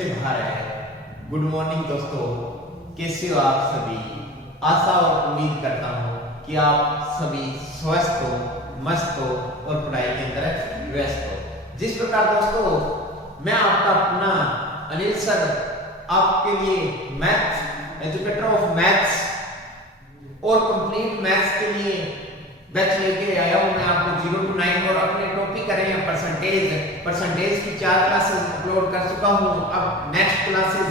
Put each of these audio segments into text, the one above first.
से बाहर है। गुड मॉर्निंग दोस्तों, कैसे हो आप सभी। आशा और उम्मीद करता हूँ कि आप सभी स्वस्थ हो, मस्त हो और पढ़ाई के अंदर व्यस्त हो। जिस प्रकार दोस्तों मैं आपका अपना अनिल सर आपके लिए मैथ एजुकेटर ऑफ मैथ्स और कंप्लीट मैथ्स के लिए बैच लेके आया हूँ। मैं आपको 0 to 9 और अपने टॉपिक करेंगे परसेंटेज की 4 क्लासेस अपलोड कर चुका हूँ। अब नेक्स्ट क्लासेस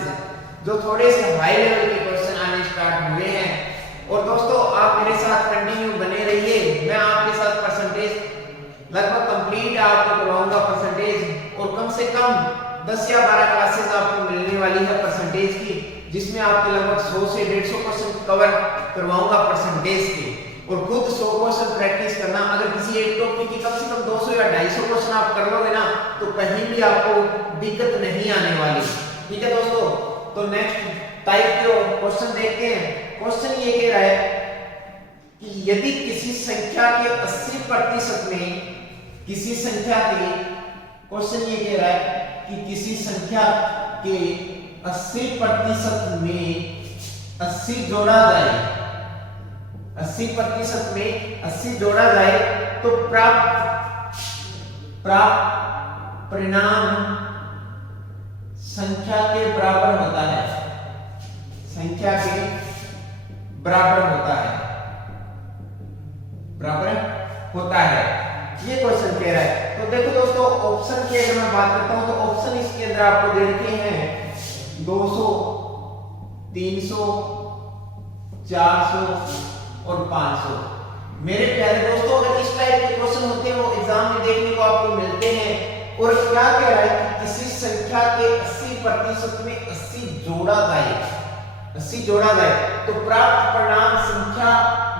जो थोड़े से हाई लेवल के क्वेश्चन आने स्टार्ट हुए हैं। और दोस्तों आप मेरे साथ कंटिन्यू बने रहिए। मैं आपके साथ परसेंटेज लगभग कंप्लीट आपको करवाऊंगा परसेंटेज, और कम से कम 10 या 12 क्लासेस आपको मिलने वाली है परसेंटेज की, जिसमें आपके लगभग 100 से 150 क्वेश्चन कवर करवाऊंगा परसेंटेज के। और खुद 100 क्वेश्चन प्रैक्टिस करना। अगर किसी एक टॉपिक की कम से कम 200 या 250 क्वेश्चन आप कर लोगे ना, तो कहीं भी आपको दिक्कत नहीं आने वाली। ठीक है दोस्तों, तो नेक्स्ट टाइप के क्वेश्चन देखते हैं। क्वेश्चन ये कह रहा है कि यदि किसी संख्या के 80% में किसी संख्या के क्वेश्चन ये कह रहा है कि किसी संख्या के 80% में 80 जोड़ा जाए, 80% में 80 जोड़ा जाए तो प्राप्त परिणाम संख्या के बराबर होता है। संख्या के बराबर होता है, बराबर होता है, ये क्वेश्चन कह रहा है। तो देखो दोस्तों, ऑप्शन की अगर मैं बात करता हूं तो ऑप्शन इसके अंदर आपको दे रखे हैं 200, 300, 400 और 500। मेरे प्यारे दोस्तों, अगर इस टाइप के क्वेश्चन होते हैं वो एग्जाम में देखने को आपको मिलते हैं। और क्या कह रहा है कि किसी संख्या के 80% में 80 जोड़ा जाए, 80 जोड़ा जाए तो प्राप्त परिणाम संख्या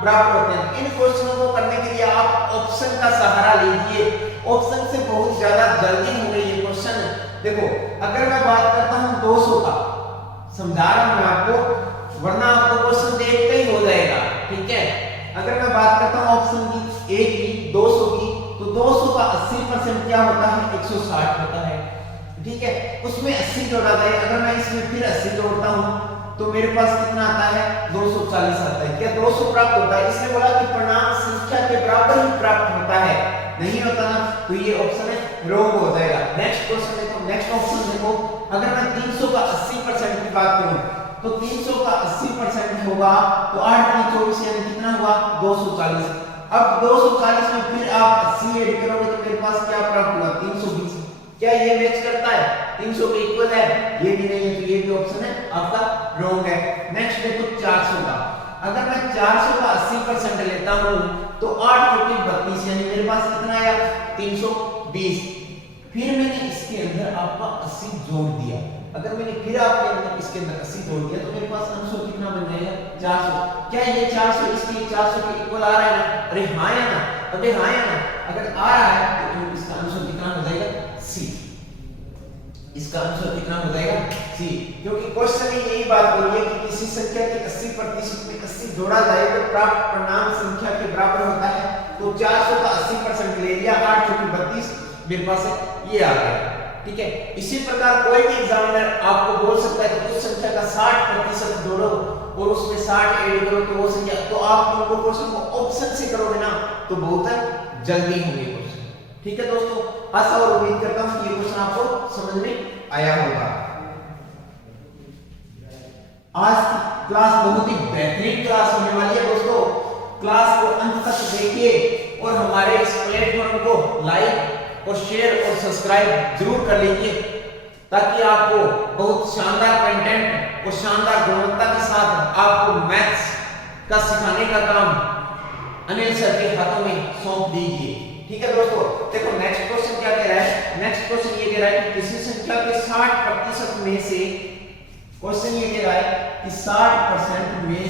बराबर होते हैं। इन क्वेश्चनों को करने के लिए आप ऑप्शन का सहारा लीजिए। ऑप्शन से बहुत ज्यादा जल्दी होंगे ये क्वेश्चन। देखो, अगर मैं बात करता हूं 200 का, समझा रहा हूं मैं आपको, वरना आपको क्वेश्चन देखते ही हो जाएगा। ठीक है, अगर मैं बात करता हूं ऑप्शन की ए की 200 की, तो 200 का 80% क्या होता है, 160 होता है। ठीक है, उसमें 80 जोड़ा जाए। अगर मैं इसमें फिर 80 जोड़ता हूं तो मेरे पास कितना आता है, 240 आता है। क्या 200 प्राप्त होता है? इसने बोला कि परिणाम संख्या के बराबर ही प्राप्त होता है, नहीं होता ना, तो ये ऑप्शन है रॉन्ग हो जाएगा। नेक्स्ट क्वेश्चन देखो, नेक्स्ट ऑप्शन देखो, अगर मैं 300 का 80% की बात करूं तो 300 का 80% होगा तो 8 × 24 यानी कितना हुआ, 240। अब 240 में फिर आप 80 ऐड करोगे तो मेरे पास क्या प्राप्त हुआ, 320। क्या ये मैच करता है, 300 के इक्वल है? ये भी नहीं है, तो ये भी ऑप्शन है आपका रॉन्ग है। नेक्स्ट देखो 400 का, अगर मैं 400 का 80% लेता हूं तो 8 × 32 यानी मेरे पास कितना आया, 320। फिर मैंने इसके अंदर आपका 80 जोड़ दिया। अगर मैंने फिर आपके अंदर इसके अंदर 80 जोड़ दिया तो मेरे पास आंसर कितना बन जाएगा, 400। क्या ये 400 इसके 400 के इक्वल आ रहा है ना? अरे हाँ या ना, अबे हाँ या ना। अगर आ रहा है तो इसका आंसर कितना हो जाएगा, सी। इसका आंसर कितना हो जाएगा, सी। क्योंकि क्वेश्चन में यही बात बोली है कि किसी संख्या के 80% में 80 जोड़ा जाए तो प्राप्त परिणाम संख्या के बराबर होता है। तो 400 का 80% ले लिया, 8 × 32 मेरे पास है, ये आ गया। ठीक है, इसी प्रकार कोई भी एग्जामिनर आपको बोल सकता है कि उस संख्या का 60% जोड़ो और उसमें 60 ऐड करो तो वो संख्या, तो आप उनको क्वेश्चन को ऑप्शन से करोगे ना तो बहुत जल्दी होंगे क्वेश्चन। ठीक है दोस्तों, आशा और उम्मीद करता हूं कि ये क्वेश्चन आपको समझ में आया होगा। आज की क्लास बहुत ही बेहतरीन क्लास होने वाली है दोस्तों। क्लास को अंत तक देखिए और हमारे इस प्लेटफॉर्म को लाइक और शेयर और सब्सक्राइब जरूर कर लीजिए, ताकि आपको बहुत शानदार कंटेंट और शानदार गुणवत्ता के साथ आपको मैथ्स का सिखाने का काम अनिल सर के हाथों में सौंप दीजिए। ठीक है दोस्तों, देखो नेक्स्ट क्वेश्चन क्या कह रहा है। नेक्स्ट क्वेश्चन ये कह रहा है कि किसी संख्या के 60% में से, क्वेश्चन ये कह रहा है कि 60% में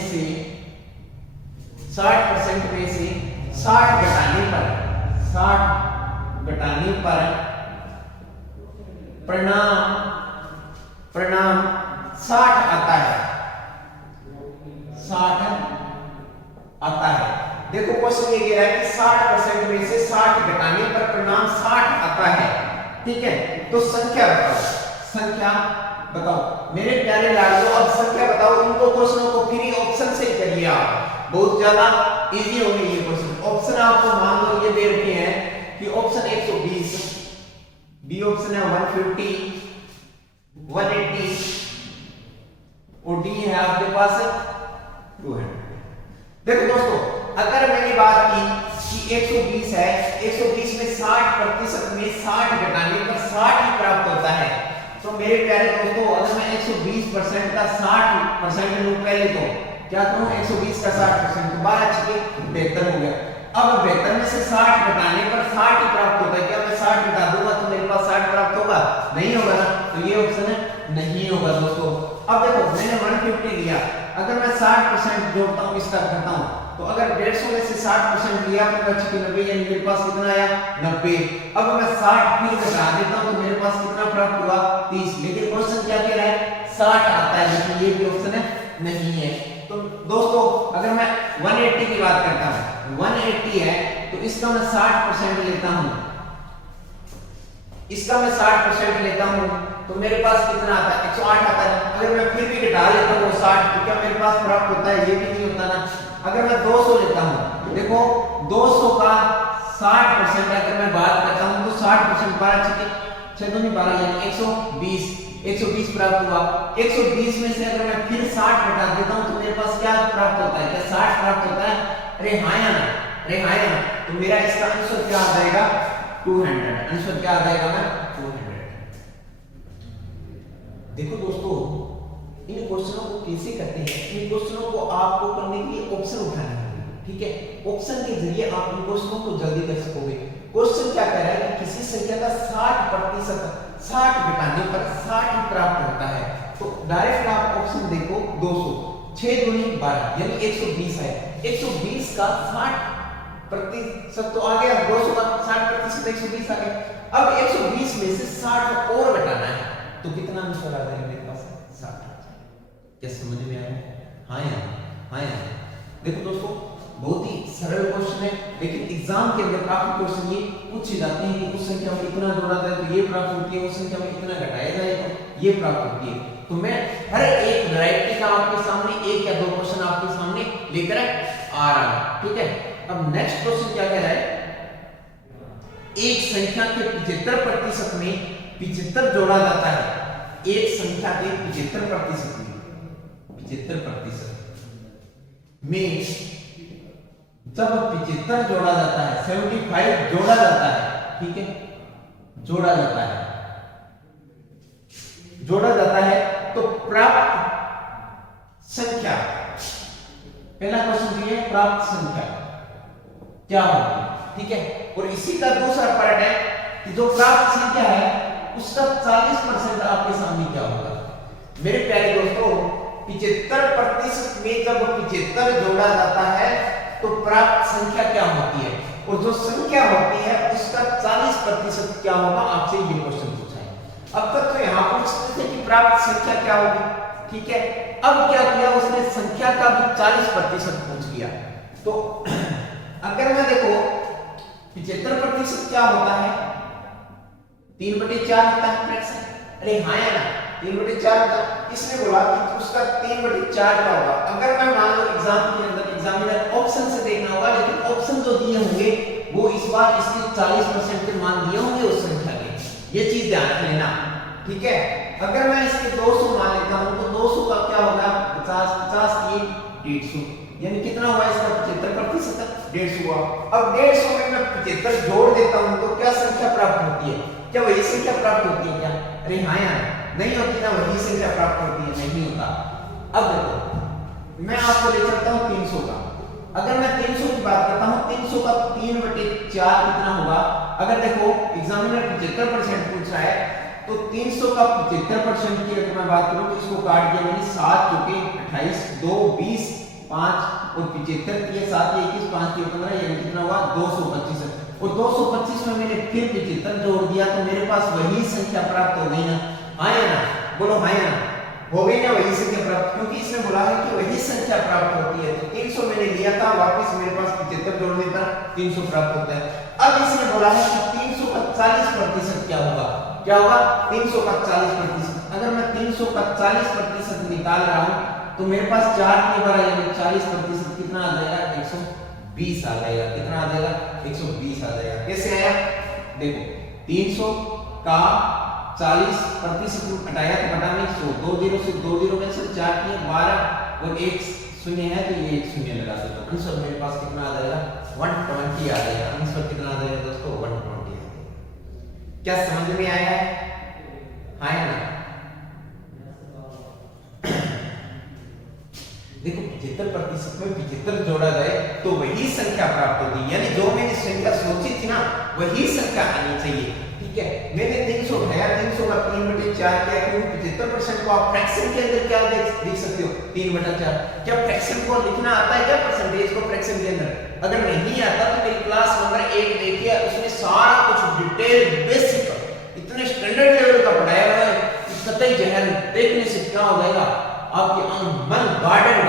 से 60 घटाने पर, 60 घटाने पर परिणाम 60 आता है, 60 आता है। देखो क्वेश्चन ये कह रहा है कि 60% में से 60 घटाने पर परिणाम 60 आता है। ठीक है, तो संख्या बताओ, संख्या बताओ मेरे प्यारे लाडलो, अब संख्या बताओ। इनको क्वेश्चनों को फ्री ऑप्शन से करिए आप, बहुत ज्यादा इजी हो गई ये क्वेश्चन। ऑप्शन आपको मान लो ये दे रखे हैं कि ऑप्शन 120, बी ऑप्शन है 150, 180 और डी है आपके पास 200। देखो दोस्तों, अगर मैंने बात की कि 120 है, 120 में 60% में 60 घटाने पर 60 ही प्राप्त होता है, तो मेरे प्यारे दोस्तों अगर मैं 120% का 60% लूं पहले, तो क्या करूं 120 का 60% तो 12 छिके 72 हो गया। अब 72 में से 60 घटाने पर 60 ही प्राप्त होता है। क्या मैं 60 घटा दूंगा तो मेरे पास 60 प्राप्त होगा? नहीं होगा ना, तो ये ऑप्शन है नहीं होगा दोस्तों। अब देखो मैंने 150 लिया, अगर मैं 60% जोड़ता हूं इसका करता हूं, तो अगर 150 में से 60% लिया तो 90, यानी मेरे पास कितना आया 90। अब मैं 60 फिर घटा देता हूं तो मेरे पास कितना प्राप्त हुआ 30। लेकिन क्वेश्चन क्या कह रहा है 60 आता है, लेकिन ये भी ऑप्शन है नहीं है। तो दोस्तों अगर मैं 180 की बात करता हूं, 180 है तो इसका मैं 60% लेता हूं, इसका मैं 60% लेता हूं तो मेरे पास कितना आता है 108 आता है। अगर मैं फिर भी घटा लेता हूं 60 तो क्या मेरे पास प्राप्त होता है? ये भी नहीं होता ना। अगर मैं 200 लेता हूं, देखो 200 का 60% अगर मैं बात करता हूं तो 60% 12 छिके 6 दूनी 12 यानी 120 प्राप्त हुआ। 120 में से अगर मैं फिर 60 घटा देता हूं तो मेरे पास क्या प्राप्त होता है? क्या 60 प्राप्त होता है? अरे हाँ या ना, अरे हाँ या ना। तो मेरा इसका आंसर क्या आ जाएगा 200। आंसर क्या आ जाएगा ना 200। देखो दोस्तों इन क्वेश्चनों को कैसे करते हैं, इन क्वेश्चनों को आपको करने के लिए ऑप्शन उठाना है, ठीक है। ऑप्शन के जरिए आप इन क्वेश्चनों को जल्दी कर सकोगे। क्वेश्चन क्या कह रहा है कि किसी संख्या का 60% 60 घटाने पर 60 ही प्राप्त होता है, तो डायरेक्ट आप ऑप्शन देखो 200, 6 दूनी 12 यानी 120 है। 120 का 60% तो आ गया, 200 का 60% 120 आ गया। अब 120 में से 60 और घटाना है तो कितना आंसर आ जाएगा मेरे पास 60। क्या समझ में आया? हाँ या हाँ या? देखो दोस्तों बहुत ही सरल क्वेश्चन है, लेकिन एग्जाम के अंदर काफी क्वेश्चन ये पूछे जाते हैं कि उस संख्या में इतना जोड़ा जाए तो ये प्राप्त होती है, उस संख्या में इतना घटाया जाए तो ये प्राप्त होती है। तो मैं हर एक वैरायटी का आपके सामने एक या दो क्वेश्चन आपके सामने लेकर आ रहा हूं, ठीक है। अब नेक्स्ट क्वेश्चन क्या कह रहा है, एक संख्या के 75% में 75 जोड़ा जाता है। एक संख्या के 75% में 75% में जब 75 जोड़ा जाता है, 75 जोड़ा जाता है, ठीक है, जोड़ा जाता है, जोड़ा जाता है तो प्राप्त संख्या, पहला क्वेश्चन ये प्राप्त संख्या क्या होगी, ठीक है। और इसी का दूसरा पार्ट है कि जो प्राप्त संख्या है उसका 40% आपके सामने क्या होगा। मेरे प्यारे दोस्तों 75% में जब 75 जोड़ा जाता है तो प्राप्त संख्या क्या होती है, और जो संख्या होती है उसका 40% क्या होगा, आपसे ये क्वेश्चन पूछा है। अब तक तो यहां पूछते थे कि प्राप्त संख्या क्या होगी, ठीक है। अब क्या किया उसने, संख्या का भी 40% पूछ लिया। तो अगर मैं देखो 75% क्या होता है 3/4 होता है फ्रैक्शन। अरे हाँ या ना 3/4 होता है। इसने बोला कि उसका 3/4 का होगा। अगर मैं मान लो एग्जाम के अंदर एग्जामिनर ऑप्शन से देखना होगा, लेकिन ऑप्शन जो दिए होंगे वो इस बार इसके 40% के मान दिए होंगे उस संख्या के, ये चीज ध्यान रख लेना, ठीक है। अगर मैं इसके 200 मान लेता हूं तो 200 का क्या होगा 50 50 की 150 यानी कितना हुआ इसका 75% 150 हुआ। अब 150 में मैं 75 जोड़ देता हूं तो क्या संख्या प्राप्त होती है, क्या वही संख्या प्राप्त होती है क्या? अरे हाँ यार नहीं होती ना, वही संख्या प्राप्त होती है, नहीं होता। अब देखो मैं आपको ले सकता हूं 300 का। अगर मैं 300 की बात करता हूं 300 का 3/4 कितना होगा। अगर देखो एग्जामिनर 75% पूछ रहा है तो 300 का 75% की अगर मैं बात करूं तो इसको काट दिया मैंने 7 चौके 28 2 20 5 और 75 किए 7 21 5 15 यानी कितना हुआ 225। और 225 में मैंने फिर 75 जोड़ दिया तो मेरे पास वही संख्या प्राप्त हो गई ना, हाँ या ना, बोलो हाँ या ना, हो गई ना वही संख्या प्राप्त, क्योंकि इसने बोला है कि वही संख्या प्राप्त होती है। तो 300 मैंने लिया था, वापस मेरे पास 75 जोड़ देता 300 प्राप्त होता है। अब इसने बोला है कि 300 का 40% क्या होगा, क्या होगा 300 का 40%। अगर मैं 300 का 40% निकाल रहा हूं तो मेरे पास 4 के बराबर यानी 40% कितना आ जाएगा 120 आ जाएगा। कितना आ जाएगा 120 आ जाएगा। कैसे आया देखो 300 का 40% हटाया तो बटा में 100 दो जीरो से दो जीरो में से 4 के 12 और एक शून्य है तो ये एक शून्य लगा दो तो आंसर मेरे पास कितना आ जाएगा 120 आ जाएगा। आंसर कितना आ जाएगा दोस्तों 120 आ जाएगा। क्या समझ में आया है? हाँ या ना? देखो 75% में 75 जोड़ा जाए तो वही संख्या प्राप्त होगी, यानी जो मैंने संख्या सोची थी ना वही संख्या आनी चाहिए। ठीक है, मैंने 300 उठाया, 300 का 3/4 किया, क्योंकि 75% को आप फ्रैक्शन के अंदर क्या देख सकते हो 3/4। क्या फ्रैक्शन को लिखना आता है क्या परसेंटेज को फ्रैक्शन के अंदर? अगर नहीं आता तो मेरी क्लास नंबर 1 देखिए, उसमें सारा कुछ डिटेल बेसिक इतने स्टैंडर्ड लेवल का पढ़ाया हुआ है कि कतई जहर देखने से क्या हो जाएगा आपके मन गार्डन हो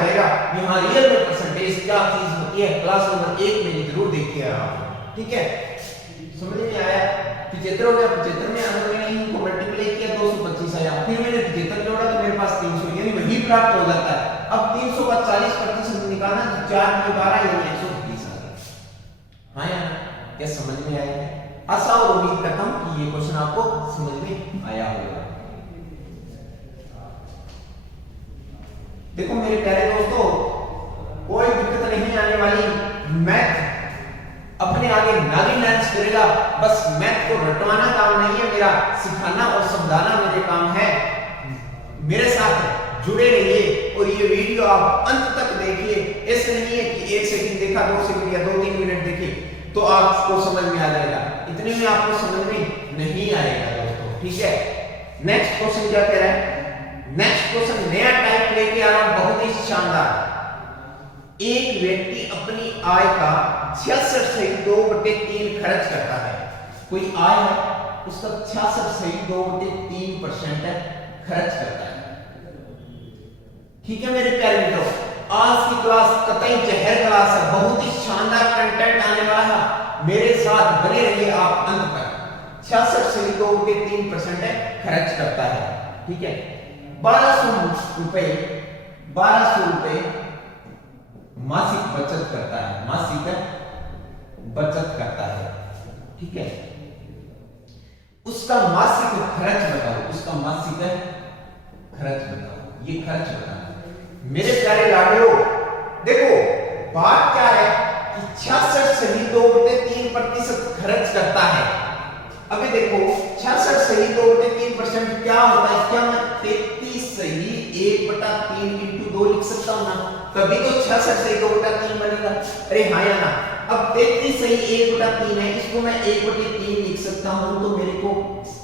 जाएगा। यहाँ रियल में परसेंटेज क्या चीज होती है क्लास नंबर 1 में जरूर देखिए आप। ठीक है, समझ में आया? 75 हो गया, 75 में अगर मैंने इनको मल्टीप्लाई किया 225 आया, फिर मैंने 75 जोड़ा तो मेरे पास 300 यानी वही प्राप्त हो जाता है। अब 300 का 40% निकालना तो 4 में 12 यानी 120 आ गया। हाँ यार, क्या समझ में आया? आशा और उम्मीद करता हूं कि ये क्वेश्चन आपको समझ में आया होगा। देखो मेरे प्यारे दोस्तों, कोई दिक्कत नहीं आने वाली। मैथ अपने आगे नागिन डांस करेगा, बस मैथ को रटवाना काम नहीं है मेरा, सिखाना और समझाना मेरे काम है। मेरे साथ जुड़े रहिए और ये वीडियो आप अंत तक देखिए। ऐसे नहीं है कि 1 सेकंड देखा, 2 सेकंड या 2-3 मिनट देखिए तो आपको समझ में आ जाएगा, इतने में आपको समझ में नहीं आएगा दोस्तों। ठीक है, नेक्स्ट क्वेश्चन क्या कह रहा है? नेक्स्ट क्वेश्चन नया टाइप लेके आ रहा हूं, बहुत ही शानदार। एक व्यक्ति अपनी आय का 66.2/3 खर्च करता है। कोई आय है, उसका 66.2/3% खर्च करता है। ठीक है मेरे प्यारे मित्रों, आज की क्लास कतई जहर क्लास है, बहुत ही शानदार कंटेंट आने वाला है। मेरे साथ बने रहिए आप अंत तक। 66.2/3% खर्च करता है। ठीक है, 1200 रुपए मासिक बचत करता है, मासिक बचत करता है। ठीक है, उसका मासिक खर्च बताओ, उसका मासिक खर्च बताओ, ये खर्च बताओ। मेरे प्यारे लाडलो, देखो बात क्या है कि 66.2/3% खर्च करता है। अभी देखो 66.2/3% क्या होता है? क्या मैं 33 सही 1/3 into 2 लिख सकता हूं ना? तभी तो 66.2/3 बनेगा। अरे हाँ या ना? अब 33 सही 1/3 है, इसको मैं 1/3 लिख सकता हूं, तो मेरे को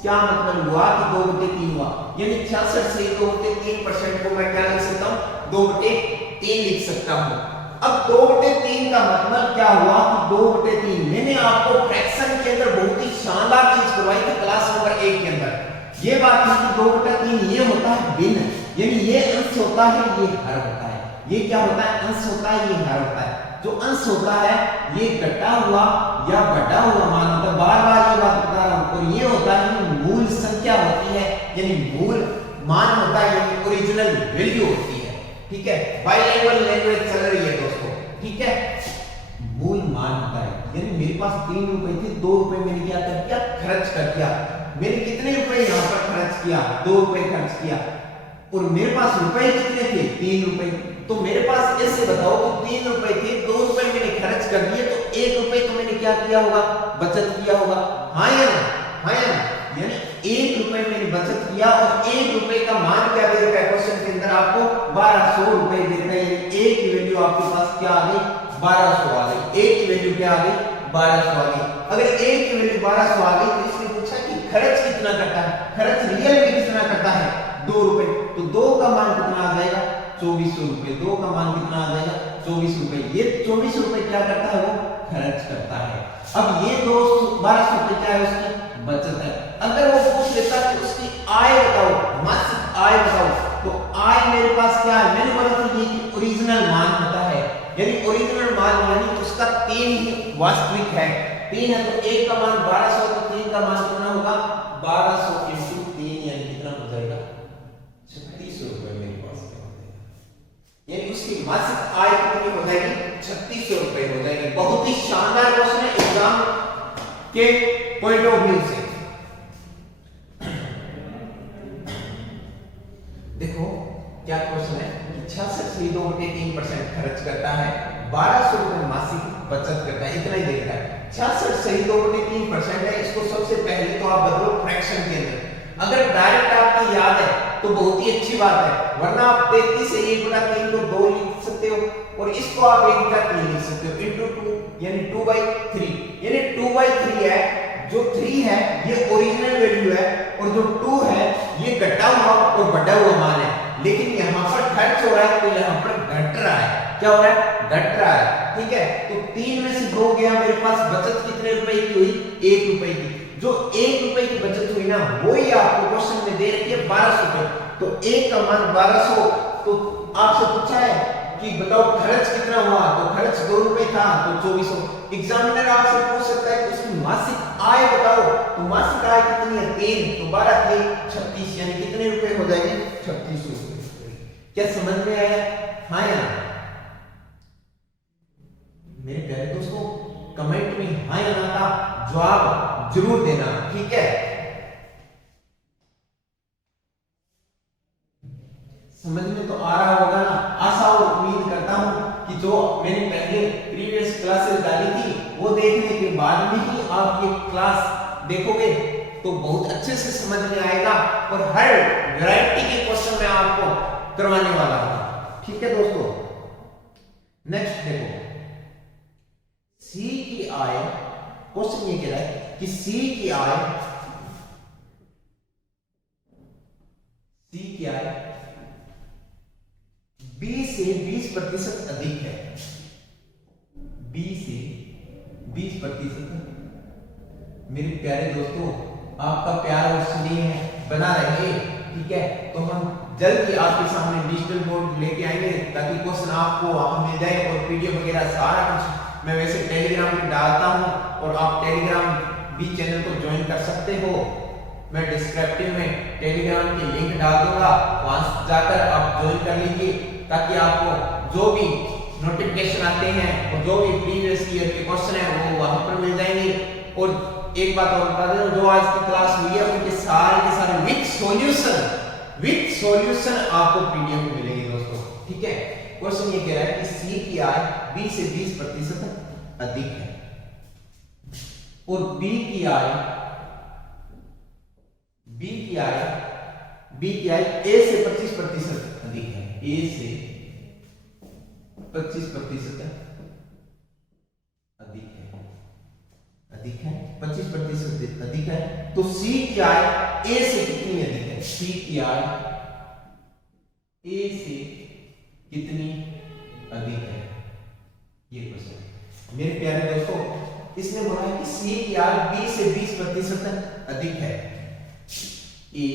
क्या मतलब हुआ कि 2/3 हुआ, यानी 66.2/3% को मैं क्या लिख सकता हूं? 2/3 लिख सकता हूं। अब 2/3 का मतलब क्या हुआ कि 2/3 मैंने आपको फ्रैक्शन के अंदर बहुत ही शानदार चीज करवाई थी क्लास नंबर 1 के अंदर। ये बात थी कि 2/3 ये होता है भिन्न, यानी ये अंश होता है, ये हर होता है। ये क्या होता है? अंश होता है, ये हर होता है। जो अंश होता है ये घटा हुआ या बढ़ा हुआ मान होता है, बार-बार ये बात बता रहा हूं। और ये होता है मूल संख्या होती है, यानी मूल मान होता है, यानी ओरिजिनल वैल्यू होती है। ठीक है, बाइलिंगुअल लैंग्वेज चल रही है दोस्तों। ठीक है, मूल मान होता है, यानी मेरे पास 3 रुपए थे, 2 रुपए मैंने क्या कर दिया? खर्च कर दिया। मैंने कितने रुपए यहाँ पर खर्च किया? 2 रुपए खर्च किया। और मेरे पास रुपए कितने थे? 3 रुपए। तो मेरे पास ऐसे बताओ कि 3 रुपए थे, 2 रुपए मैंने खर्च कर दिए, तो 1 रुपए तो मैंने क्या किया होगा? बचत किया होगा। हाँ या ना? हाँ या ना? यानी 1 रुपए मैंने बचत किया और 1 रुपए का मान क्या दे रखा है क्वेश्चन के अंदर? आपको 1200 रुपए दे रखा है, यानी एक की वैल्यू आपके पास क्या आ गई? 1200 आ गई। एक की वैल्यू क्या आ गई? 1200 आ गई। अगर एक की वैल्यू 1200 आ गई तो इसने पूछा कि खर्च कितना करता है? खर्च रियल में कितना करता है? 2 रुपए। तो 2 का मान कितना आ जाएगा? 2400 रुपए। 2 का मान कितना आ जाएगा? 24 रुपए। ये 24 रुपए क्या करता है? वो खर्च करता है। अब ये 1200 रुपए क्या है? उसकी बचत है। अगर वो पूछ लेता कि उसकी आय बताओ, मासिक आय बताओ, तो आय मेरे पास क्या है? मैंने बोला था ये कि ओरिजिनल मान होता है, यानी ओरिजिनल मान यानी उसका 3 ही वास्तविक है। 3 है तो 1 का मान 1200, तो 3 का मान कितना होगा? 1200 into 3 यानी कितना हो जाएगा? मासिक आय कितनी हो जाएगी? 3600 रुपए हो जाएगी। बहुत ही शानदार क्वेश्चन है एग्जाम के पॉइंट ऑफ व्यू से। देखो क्या क्वेश्चन है, 66.3% खर्च करता है, 1200 रुपए मासिक बचत करता है, इतना ही देता है। 66.3% है, इसको सबसे पहले तो आप बदलो फ्रैक्शन के अंदर। अगर डायरेक्ट आपको याद है तो बहुत ही अच्छी बात है, वरना आप 33 से 1/3 को 2 लिख सकते हो और इसको आप 1/3 लिख सकते हो इनटू 2 यानी 2/3 यानी 2/3 है। जो 3 है ये ओरिजिनल वैल्यू है और जो 2 है ये घटा हुआ और बढ़ा हुआ मान है, लेकिन यहाँ पर खर्च हो रहा है तो यहाँ पर घट रहा है। क्या हो रहा है? घट रहा है। ठीक है, तो 3 में से 2 गया, मेरे पास बचत कितने रुपए की हुई? 1 रुपए की। जो 1 रुपए की बचत हुई ना, वही आपको क्वेश्चन में दे रखी है 1200 रुपए। तो 1 का मान 1200, तो आपसे पूछा है कि बताओ खर्च कितना हुआ, तो खर्च 2 रुपए था तो 2400। एग्जामिनर आपसे पूछ सकता है कि उसकी मासिक आय बताओ, तो मासिक आय कितनी है? 3, तो 12 3 36 यानी कितने रुपए हो जाएंगे? 3600 रुपए। क्या समझ में आया? हाँ या ना? मेरे प्यारे दोस्तों कमेंट में हाँ या ना का जवाब जरूर देना, ठीक है? समझ में तो आ रहा होगा ना? आशा और उम्मीद करता हूं कि जो मैंने पहले प्रीवियस क्लासेस डाली थी वो देखने के बाद में ही आप ये क्लास देखोगे तो बहुत अच्छे से समझ में आएगा और हर वैरायटी के क्वेश्चन मैं आपको करवाने वाला हूं, ठीक है दोस्तों? नेक्स्ट देखो, सी की आय, क्वेश्चन ये कह रहा है कि सी की आय बी से 20% अधिक है। बी से 20%। मेरे प्यारे दोस्तों आपका प्यार और स्नेह बना रहे, ठीक है? तो हम जल्द ही आपके सामने डिजिटल बोर्ड लेके आएंगे ताकि क्वेश्चन आपको वहां मिल जाए और पीडीएफ वगैरह सारा कुछ मैं वैसे टेलीग्राम पे डालता हूं और आप टेलीग्राम भी चैनल को ज्वाइन कर सकते हो। मैं डिस्क्रिप्टिव में टेलीग्राम की लिंक डाल दूंगा, वहां जाकर आप ज्वाइन कर लीजिए ताकि आपको जो भी नोटिफिकेशन आते हैं और जो भी प्रीवियस ईयर के क्वेश्चन है वो वहां पर मिल जाएंगे। और एक बात और बता दें, जो आज की क्लास हुई है उनके सारे के सारे विद सॉल्यूशन आपको पीडीएफ में मिलेंगे दोस्तों, ठीक है? क्वेश्चन ये कह रहा है कि सी की आय बी से 20% अधिक है और बी की आय ए से 25% अधिक है। ए से 25% अधिक है 25% अधिक है। तो सी की आय ए से कितनी अधिक है? सी की आय ए से कितनी अधिक है, ये क्वेश्चन। मेरे प्यारे दोस्तों इसने बोला है कि सी की आय बी से 20% अधिक है। ए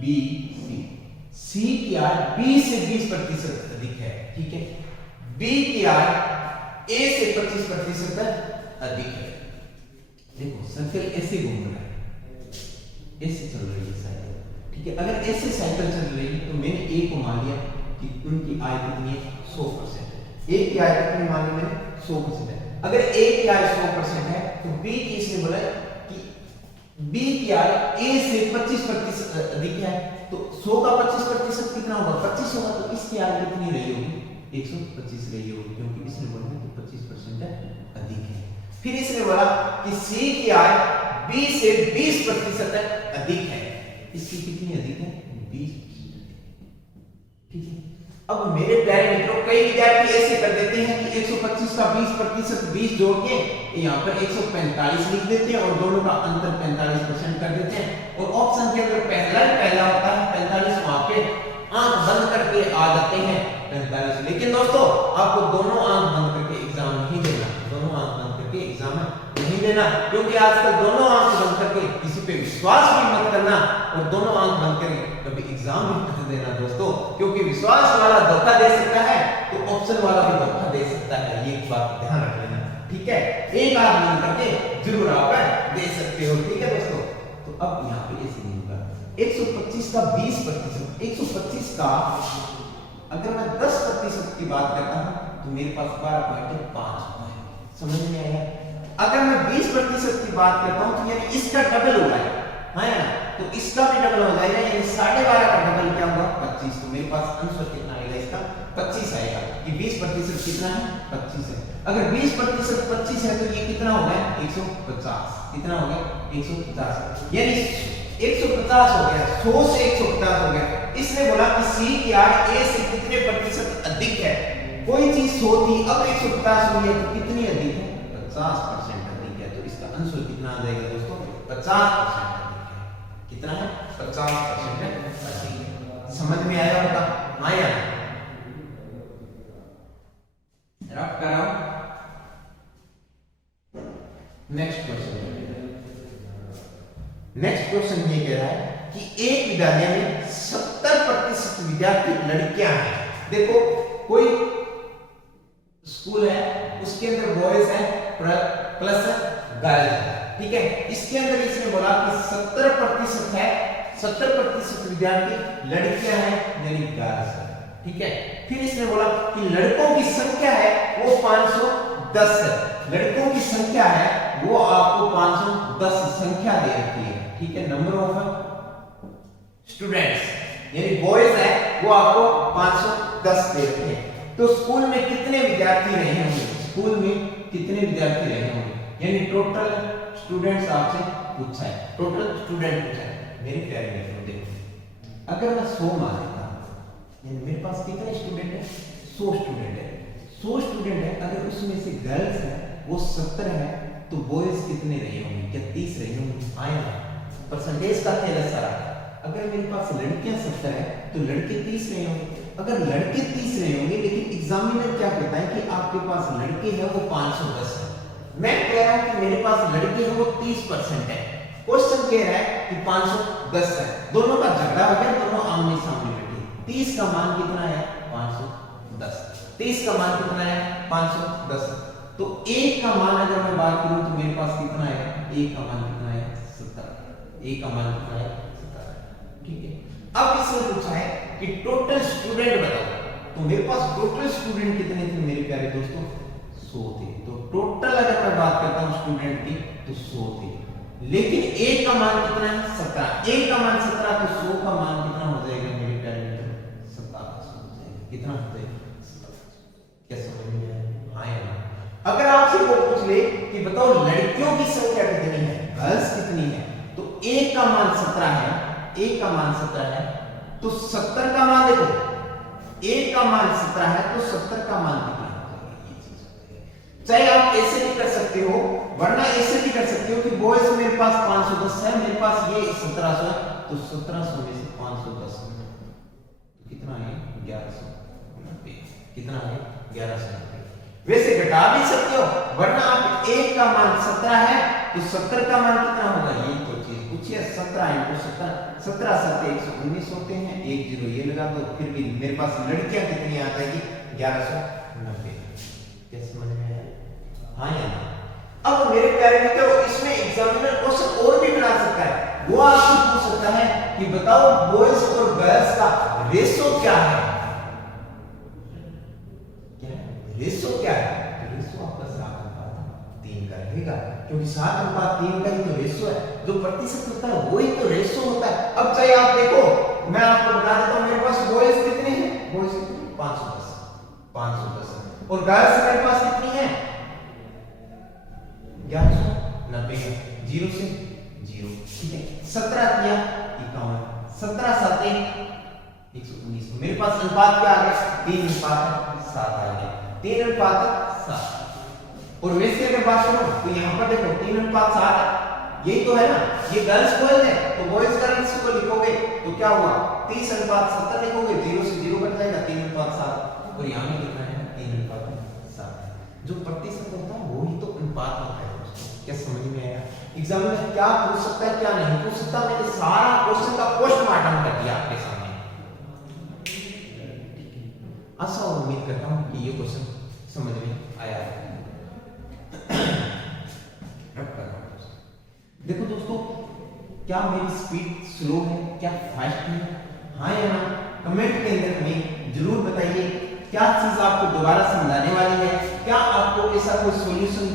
बी सी की आय बी से 20% अधिक है, ठीक है? बी की आय ए से 25% अधिक है। देखो सर्कल ऐसे घूम रहा है, ऐसे चल रही है साइकिल, ठीक है? अगर ऐसे साइकिल चल रही है तो मैंने ए को मान लिया कि उनकी आय कितनी है? 100% है। ए की आय कितनी मान ली मैंने? 100% है। अगर ए की आय 100% है तो बी की इसने बोला कि बी की आय ए से 25% अधिक है, तो 100 का 25% कितना होगा? 25 होगा। तो इसकी आय कितनी रही होगी? 125 रही होगी, क्योंकि इसने बोला कि 25% अधिक है। फिर इसने बोला कि सी की आय बी से 20% अधिक है। इसकी कितनी अधिक है? 20%, ठीक है? अब मेरे प्यारे मित्रों कई विद्यार्थी ऐसे कर देते हैं कि 125 का 20% 20 जोड़ के यहाँ पर 145 लिख देते हैं और दोनों का अंतर 45% कर देते हैं और ऑप्शन के अंदर पहला होता है 45, वहां पे आंख बंद करके आ जाते हैं 45। लेकिन दोस्तों आपको दोनों आंख बंद करके एग्जाम नहीं देना, दोनों आंख बंद करके एग्जाम नहीं देना, क्योंकि आजकल दोनों आंख बंद करके किसी पे विश्वास भी मत करना और दोनों आंख बंद करके कभी एग्जाम भी मत देना दोस्तों, क्योंकि विश्वास वाला धोखा दे सकता है तो ऑप्शन वाला भी धोखा दे सकता है। ये बात ध्यान रख लेना, ठीक है? एक आंख बंद करके जरूर आप दे सकते हो, ठीक है दोस्तों? तो अब यहाँ पे ऐसे नहीं होगा। 125 का 20%, 125 का अगर मैं 10% की बात करता हूं तो मेरे पास 12.5 पॉइंट। समझ में आया? अगर मैं 20% की बात करता हूं तो यानी इसका डबल होगा, है ना, तो इसका भी डबल हो जाएगा, यानी 12.5 का डबल क्या होगा 25। तो मेरे पास आंसर कितना आएगा इसका 25 आएगा। ये 20% कितना है 25 है। अगर 20% 25 है तो ये कितना हो गया 150। कितना हो गया 150, यानी 150 हो गया, 100 से 150 हो गया। इसने बोला कि सी की आर ए से कितने प्रतिशत अधिक है। कोई चीज 100 थी, अब 150 हुई है, तो कितनी अधिक है 50% अधिक है। तो इसका आंसर कितना आ जाएगा दोस्तों 50% अधिक है। कितना है 50% अधिक है। समझ में आया होगा? हाँ यार, रब कर रहा हूं। नेक्स्ट क्वेश्चन ये कह रहा है कि एक विद्यालय में 70% विद्यार्थी लड़कियां हैं। देखो कोई स्कूल है, उसके अंदर बॉयज है प्लस गर्ल्स है, ठीक है। इसके अंदर इसने बोला कि 70% है, 70% विद्यार्थी लड़कियां हैं यानी गर्ल्स है, ठीक है। फिर इसने बोला कि लड़कों की संख्या है वो 510 है। लड़कों की संख्या है वो आपको 510 संख्या दे रखी है, ठीक है। नंबर ऑफ स्टूडेंट्स यानी बॉयज है वो आपको 510 दे रखे हैं। तो स्कूल में कितने विद्यार्थी रहे होंगे, स्कूल में कितने विद्यार्थी रहे होंगे, यानी टोटल स्टूडेंट्स आपसे पूछा है, टोटल स्टूडेंट पूछा है। मेरे प्यारे मित्रों देखो, अगर मैं 100 मान लेता हूं यानी मेरे पास कितने स्टूडेंट है 100 स्टूडेंट है। 100 स्टूडेंट है, अगर उसमें से गर्ल्स है वो 70 है तो बॉयज कितने रहे होंगे, क्या 30 रहे होंगे? आया परसेंटेज का खेल है सारा। अगर मेरे पास लड़कियां 70 है तो लड़के 30 रहे होंगे। अगर लड़के 30 रहे होंगे, लेकिन एग्जामिनर क्या कहता है कि आपके पास लड़के हैं वो 510 है, मैं कह रहा हूं कि मेरे पास लड़के हैं वो 30% है। क्वेश्चन कह रहा है कि 510 है, दोनों का झगड़ा हो गया, दोनों आमने सामने बैठे। 30 का मान कितना है 510, 30 का मान कितना है 510। तो एक का मान अगर मैं बात करूं तो मेरे पास कितना है, एक का मान कितना है 70, एक का मान कितना है 70, ठीक है। अब इसने पूछा है कि टोटल स्टूडेंट बताओ, तो मेरे पास टोटल स्टूडेंट कितने थे मेरे प्यारे दोस्तों 100 थे। तो टोटल अगर मैं बात करता हूं स्टूडेंट की तो 100 थे, लेकिन एक का मान कितना है 17, एक का मान 17, तो 100 का मान कितना हो जाएगा मेरे प्यारे मित्रों 17 हो जाएगा। कितना हो जाएगा 17। क्या समझ में आया? हाँ या ना? अगर आपसे वो पूछ ले कि बताओ लड़कियों की संख्या कितनी है, गर्ल्स कितनी है, तो एक का मान 17 है, एक का मान 17 है, तो 70 का मान देखो, एक का मान 17 है तो 70 का मान कितना होगा, ये चीज होगी। चाहे आप ऐसे भी कर सकते हो, वरना ऐसे भी कर सकते हो कि बॉयज मेरे पास 510 है, मेरे पास ये 1700 है, तो 1700 में से 510 तो कितना है 1190, कितना है 1190। वैसे घटा भी सकते हो, वरना आप एक का मान 17 है तो 70 का मान कितना होगा, ये तो चीज पूछिए। 17 × 17, 17 7 119 होते हैं, 1 0 ये लगा दो, फिर भी मेरे पास लड़कियां कितनी आ जाएगी 1190। क्या समझ में आया? हाँ या ना? अब मेरे प्यारे मित्रों, इसमें एग्जामिनर क्वेश्चन और भी बना सकता है। वो आपसे पूछ सकता है कि बताओ बॉयज और गर्ल्स का रेशो क्या है, रेशो क्या है? तो रेशो आपका 7:3 का रहेगा, क्योंकि 7:3 का ही तो रेशो है, जो प्रतिशत होता है वही तो रेशो होता है। अब चाहे आप देखो, मैं आपको बता देता हूं, मेरे पास बॉयज कितने हैं, बॉयज 510 और गर्ल्स मेरे पास कितनी है 1190 है, 0 से 0, ठीक है। 17 किया 51, 17 7 119, मेरे पास अनुपात क्या आ गया 3:7 आ गया, 3:7। और वैसे अगर बात करो तो यहाँ पर देखो 3:7 यही तो है ना, ये गर्ल्स बॉयज है, तो बॉयज का रेशियो को लिखोगे तो क्या हुआ 30:70 लिखोगे, 0 से 0 कट जाएगा 3:7, और यहाँ में कितना है 3:7। जो प्रतिशत होता है वही तो अनुपात होता है। क्या समझ में आया? एग्जामिनर क्या पूछ सकता है क्या नहीं पूछ सकता, मैंने सारा क्वेश्चन का पोस्टमार्टम कर दिया आपके सामने। आशा और उम्मीद करता हूं कि ये क्वेश्चन समझ में आया है। देखो दोस्तों, क्या मेरी स्पीड स्लो है, क्या फास्ट है, हाँ या ना? कमेंट के अंदर हमें जरूर बताइए क्या चीज आपको दोबारा समझाने वाली है, क्या आपको ऐसा कोई सॉल्यूशन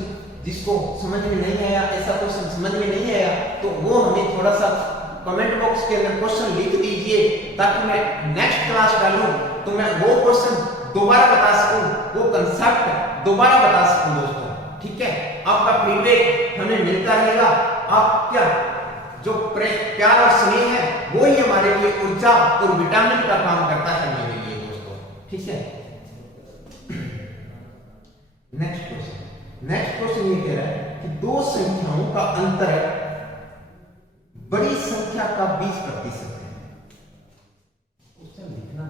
जिसको समझ में नहीं आया, ऐसा क्वेश्चन समझ में नहीं आया, तो वो हमें थोड़ा सा कमेंट बॉक्स के अंदर क्वेश्चन लिख दीजिए ताकि मैं नेक्स्ट क्लास डालूं तो मैं वो क्वेश्चन दोबारा बता सकूं, वो कंसेप्ट दोबारा बता सकूं दोस्तों। ठीक है, आपका फीडबैक हमें मिलता रहेगा। आप क्या जो प्यार और स्नेह है वो ही हमारे लिए ऊर्जा और विटामिन का काम करता है मेरे लिए दोस्तों। ठीक है, नेक्स्ट क्वेश्चन ये कह रहा है कि दो संख्याओं का अंतर बड़ी संख्या का 20% है। क्वेश्चन लिखना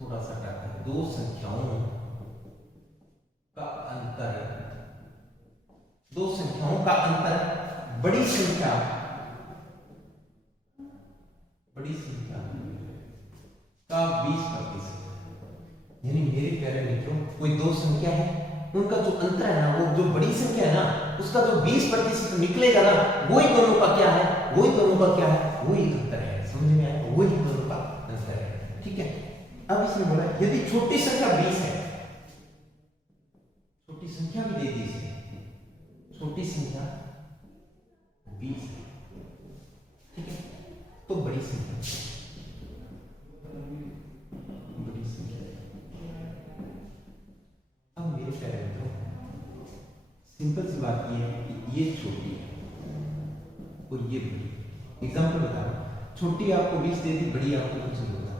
थोड़ा सा टफ है। दो संख्याओं का अंतर बड़ी संख्या का 20%। यानी मेरे प्यारे मित्रों, कोई दो संख्या है, उनका जो अंतर है ना, वो जो बड़ी संख्या है ना, उसका जो 20% निकलेगा ना, वही दोनों का क्या है, वही अंतर है। समझ में आया? वही दोनों का अंतर है। ठीक है, अब इसमें बोला यदि छोटी संख्या 20 है, छोटी संख्या भी दे दी इसने, छोटी संख्या 20 है, ठीक है, तो बड़ी संख्या अब मेरे प्यारे मित्रों, सिंपल सी बात ये है कि ये छोटी है और ये बड़ी। एग्जांपल बता रहा हूं, छोटी आपको 20 दे दी, बड़ी आपको कुछ नहीं होता।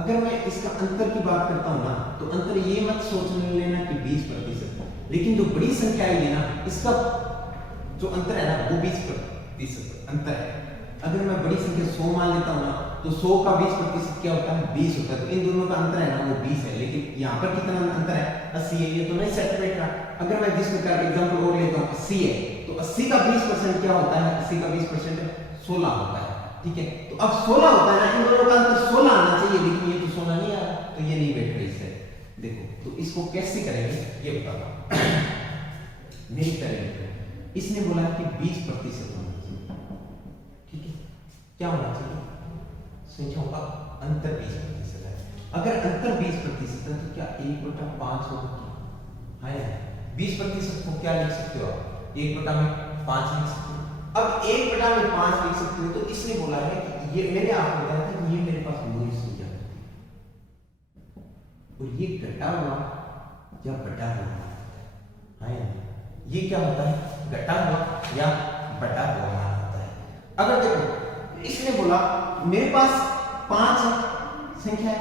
अगर मैं इसका अंतर की बात करता हूं ना, तो अंतर ये मत सोच लेना कि 20%, लेकिन जो बड़ी संख्या है ना, इसका जो अंतर है ना, वो 20% अंतर है। अगर मैं बड़ी संख्या 100 मान लेता हूं ना, तो 100 का 20% क्या होता है, 20 होता है। तो इन दोनों का अंतर है ना, वो 20 है। लेकिन यहाँ पर कितना अंतर है, 80 है। ये तो नहीं सेट बैठ रहा। अगर मैं जिस प्रकार का एग्जांपल और लेता हूँ, 80 है, तो 80 का 20% क्या होता है, 80 का 20% 16 होता है। ठीक है, तो अब 16 होता है ना, इन दोनों का अंतर 16 आना चाहिए, लेकिन ये तो 16 नहीं आ रहा, तो ये नहीं बैठ रही है। देखो, तो इसको कैसे करेंगे ये बताता हूं। नहीं करेंगे, इसने बोला कि 20% होना चाहिए। ठीक है, क्या होना चाहिए, संख्याओं का अंतर 20% है। अगर अंतर 20% है तो क्या 1/5 होगा? हाँ, 20% को क्या लिख सकते हो आप, 1/5 लिख सकते हो। अब 1/5 लिख सकते हो, तो इसने बोला है कि ये मैंने आपको बताया था कि ये मेरे पास मूल संख्या है और ये घटा हुआ या बटा हुआ है। ये क्या होता है, घटा हुआ या बटा हुआ मान होता है। अगर देखो, इसने बोला मेरे पास 5 संख्या है,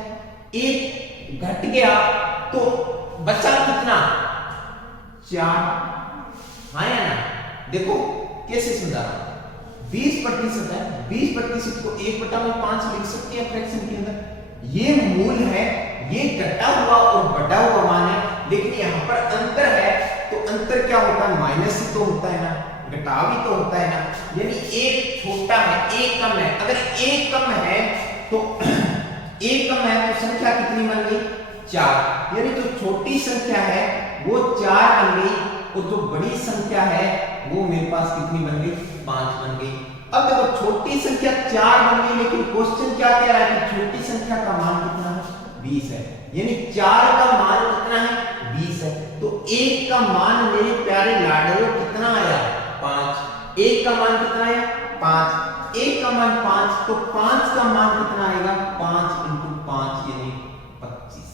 एक घट गया तो बचा कितना, 4। हाँ या ना? देखो कैसे समझा रहा हूं, 20% है, 20% को 1/5 लिख सकते हैं फ्रैक्शन के अंदर। ये मूल है, ये घटा हुआ और बढ़ा हुआ मान है, लेकिन यहां पर अंतर है, तो अंतर क्या होता है, माइनस ही तो होता है ना, घटाव ही तो होता है ना। यानी एक छोटा है, एक कम है। अगर एक कम है तो एक कम है तो संख्या कितनी बन गई, 4। यानी जो छोटी संख्या है वो 4 बन गई और जो बड़ी संख्या है वो मेरे पास कितनी बन गई, 5 बन गई। अब देखो, छोटी संख्या 4 बन गई, लेकिन क्वेश्चन क्या कह रहा है कि छोटी संख्या का मान कितना है, 20 है। यानी 4 का मान कितना है, 20 है। तो 1 का मान मेरे प्यारे लाडलो कितना आया, 5। 1 का मान कितना आया, 5। 1 का मान 5, तो 5 का मान कितना आएगा, 5 × 5 यानी 25।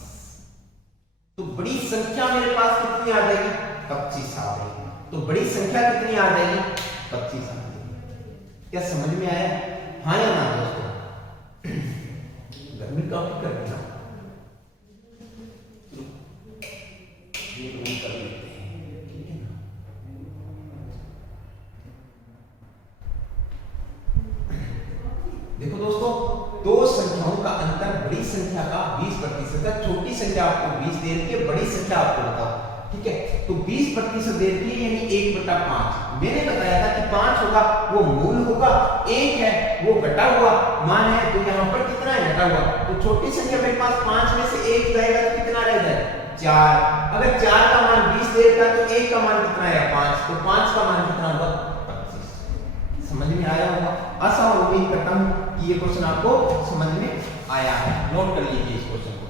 तो बड़ी संख्या मेरे पास कितनी आ जाएगी, 25 आ जाएगी। तो बड़ी संख्या कितनी आ जाएगी, 25 आ जाएगी। क्या समझ में आया, हाँ या ना दोस्तों? गर्मी काफी कर रही है, ये तो कर लेते हैं, ठीक है ना। देखो दोस्तों, दो संख्याओं का अंतर बड़ी संख्या का 20% है। छोटी संख्या आपको 20 दे रही है, बड़ी संख्या आपको बताओ, ठीक है। तो 20% दे रही है, यानी 1/5। मैंने बताया था कि 5 होगा वो मूल होगा, 1 है वो घटा हुआ मान है, तो यहाँ पर कितना है, घटा हुआ। तो छोटी संख्या मेरे पास 5 में से 1 जाएगा तो कितना रह जाएगा, 4। अगर 4 का मान 20 देगा तो 1 का मान कितना है, 5। तो 5 का मान कितना होगा, 25। समझ में आया होगा। आशा और उम्मीद करता हूँ कि ये क्वेश्चन आपको समझ में आया है। नोट कर लीजिए इस क्वेश्चन को।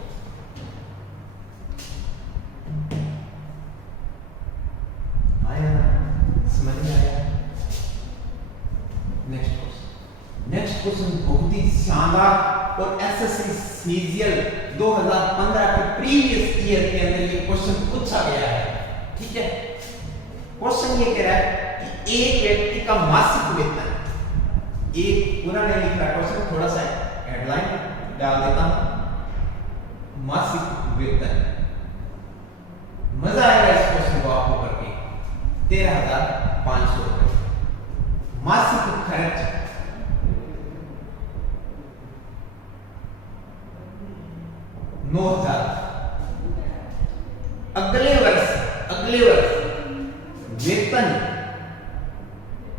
आया ना, समझ में आया? नेक्स्ट क्वेश्चन बहुत ही शानदार और एसएससी सीजीएल 2015 के प्रीवियस ईयर के अंदर ये क्वेश्चन पूछा गया है। ठीक है, क्वेश्चन ये कह रहा है कि एक व्यक्ति का मासिक वेतन, एक पूरा नहीं लिख रहा क्वेश्चन, थोड़ा सा हेडलाइन डाल देता हूं, मासिक वेतन। मजा आएगा इस क्वेश्चन को आपको करके। 13,500 रुपए मासिक खर्च, अगले वर्ष वेतन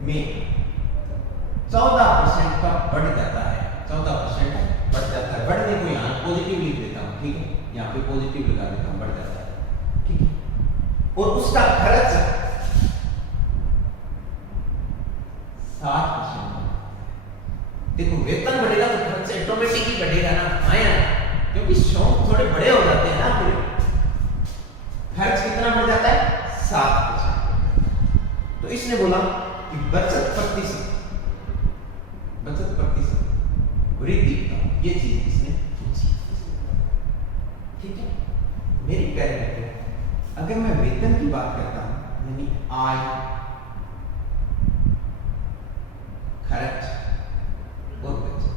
में 14% का बढ़ जाता है, 14% बढ़ जाता है। बढ़ने को यहाँ पॉजिटिव लिख देता हूँ, ठीक है, यहाँ पे पॉजिटिव लगा देता हूँ, बढ़ जाता है, ठीक है। और उसका खर्च 7%। देखो वेतन बढ़ेगा तो खर्च ऑटोमेटिक ही बढ़ेगा ना, आया ना, क्योंकि शौक थोड़े बड़े हो जाते हैं ना, फिर खर्च कितना बढ़ जाता है? 7%। तो इसने बोला कि बचत प्रतिशत वृद्धि का, ये चीज इसने पूछी। ठीक है, मेरी प्यारे मित्रों, अगर मैं वेतन की बात करता हूं, यानी आय, खर्च और बचत,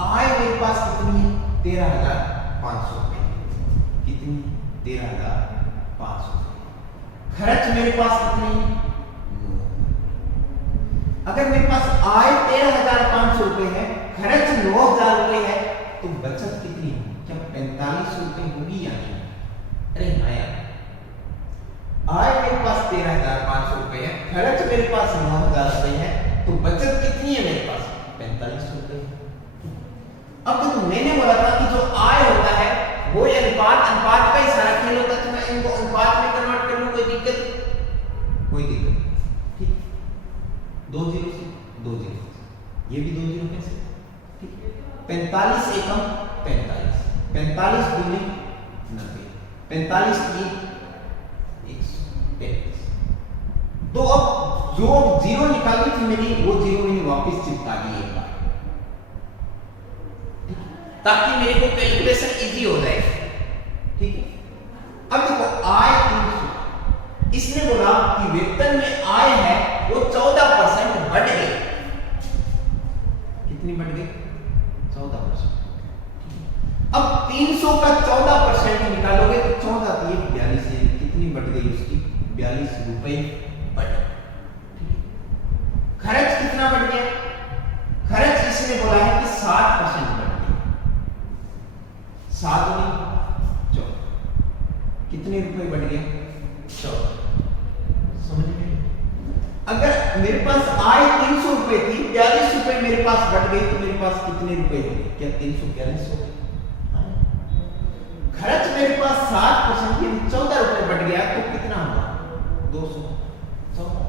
आय मेरे पास कितनी है? 13,500 रुपए। कितनी? 13,500। खर्च मेरे पास कितनी है? अगर मेरे पास आय 13,500 रुपए है, खर्च 9,000 रुपए है, तो बचत कितनी है? क्या 4500 रुपए होगी या नहीं? अरे हाँ यार, आय मेरे पास 13,500 रुपए है, खर्च मेरे पास 9,000 रुपए है, तो बचत कितनी है मेरे पास? 4500 रुपए है। अब देखो मैंने बोला था कि जो आय होता है वो अनुपात का ही सारा खेल होता है, तो मैं इनको अनुपात में कन्वर्ट कर लूं, कोई दिक्कत, ठीक। 2 जीरो से 2 जीरो, ये भी 2 जीरो कैसे, ठीक। 45 एकम 45, 45 दूनी 90, 45 की 133। तो अब जो जीरो निकाली थी मेरी, वो जीरो मैंने वापस चिपका दी एक बार, ताकि मेरे को कैलकुलेशन इजी हो जाए। ठीक है, अब देखो आय 300, इसने बोला कि वेतन में आय है वो 14% बढ़ गई। कितनी बढ़ गई? 14%। अब 300 का 14% निकालोगे तो 14 3 42 है, कितनी बढ़ गई उसकी? 42 रुपए बढ़। खर्च कितना बढ़ गया? खर्च इसने बोला है कि 7% बढ़ गया। 7 नहीं 14, कितने रुपए बढ़ गए? 14। समझ में? अगर मेरे पास आय 300 रुपए थी, 42 रुपए मेरे पास बढ़ गई, तो मेरे पास कितने रुपए हो गए? क्या 342 हो गए? खर्च मेरे पास 7% यानी 14 रुपए बढ़ गया, तो कितना हुआ? 214।